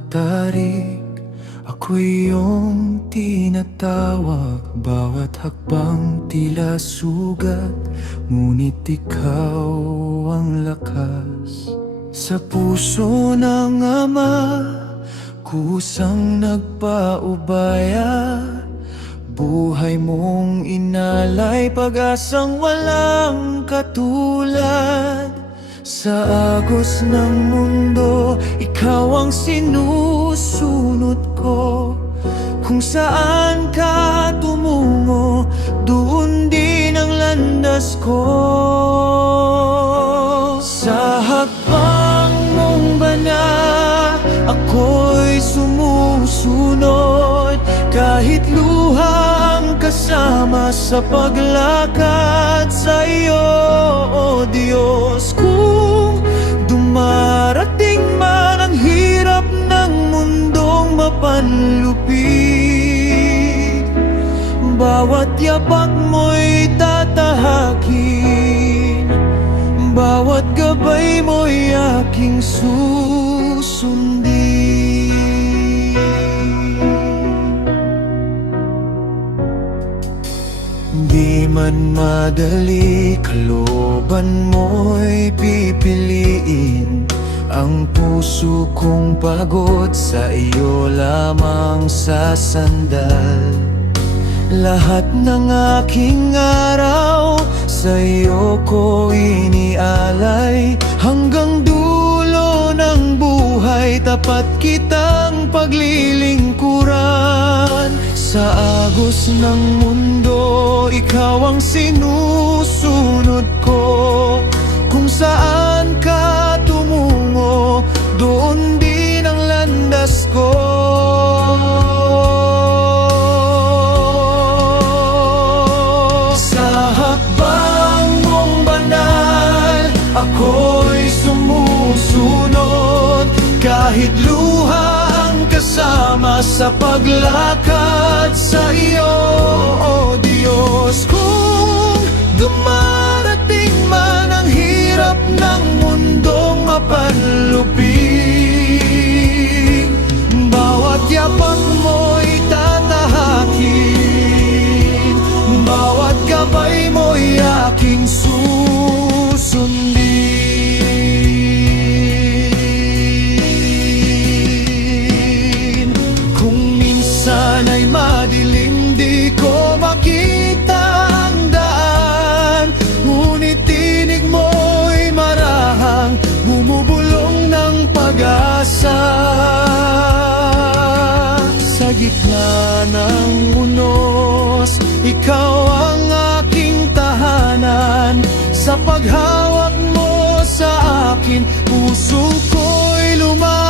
tumatarik, ako'y iyong tinatawag. Bawat hakbang tila sugat, ngunit ikaw ang lakas. Sa puso ng Ama, kusang nagpaubaya. Buhay mong inalay, pag-asang walang katulad. Sa agos ng mundo, ikaw ang sinusunod ko. Kung saan ka tumungo, doon din ang landas ko. Sa hakbang mong banal, ako'y sumusunod. Kahit luha ang kasama sa paglakad sa iyo, O Diyos. Kung dumarating man ang hirap ng mundong mapanlupit, bawat yapak mo'y tatahakin, bawat gabay mo'y aking susundin. Di man madali, kalooban mo'y pipiliin. Ang puso kong pagod, sa iyo lamang sasandal. Lahat ng aking araw, sa iyo ko inialay. Hanggang dulo ng buhay, tapat kitang paglilingkuran. Sa agos ng mundo, ikaw ang sinusunod ko. Kung saan ka tumungo, doon din ang landas ko. Sa hakbang mong banal, ako'y sumusunod. Kahit luha ang kasama sa paglakad sa iyo, O Diyos. Kung dumarating man ang hirap ng mundong mapanlupig, bawat yapak mo'y tatahakin, bawat gabay mo'y aking susundin. Sana'y madilim, di ko makita ang daan, ngunit tinig mo'y marahang bumubulong ng pag-asa. Sa gitna ng unos, ikaw ang aking tahanan. Sa paghawak mo sa akin, puso ko'y lumakas.